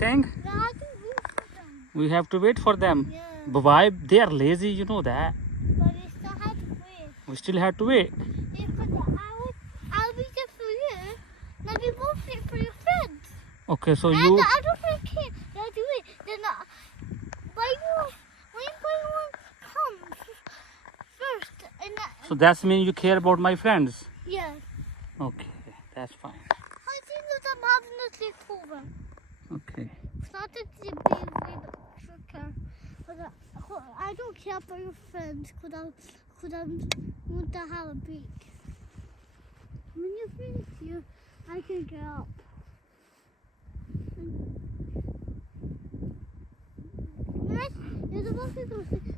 Thing? Yeah, I can wait for them. We have to wait for them. Yeah. But why? They are lazy, you know that. But we still have to wait. We still have to wait. Yeah, but I'll be there for you. Now we both wait for your friends. Okay, so And you... I don't think you have to wait. Then when one comes first, and So that means you care about my friends. yeah. Okay, that's fine. I think that I'm having a sleepover. Okay. It's not a baby tricker. But I don't care about your friends because I want to have a break. When you finish here, I can get up. You're supposed to go see.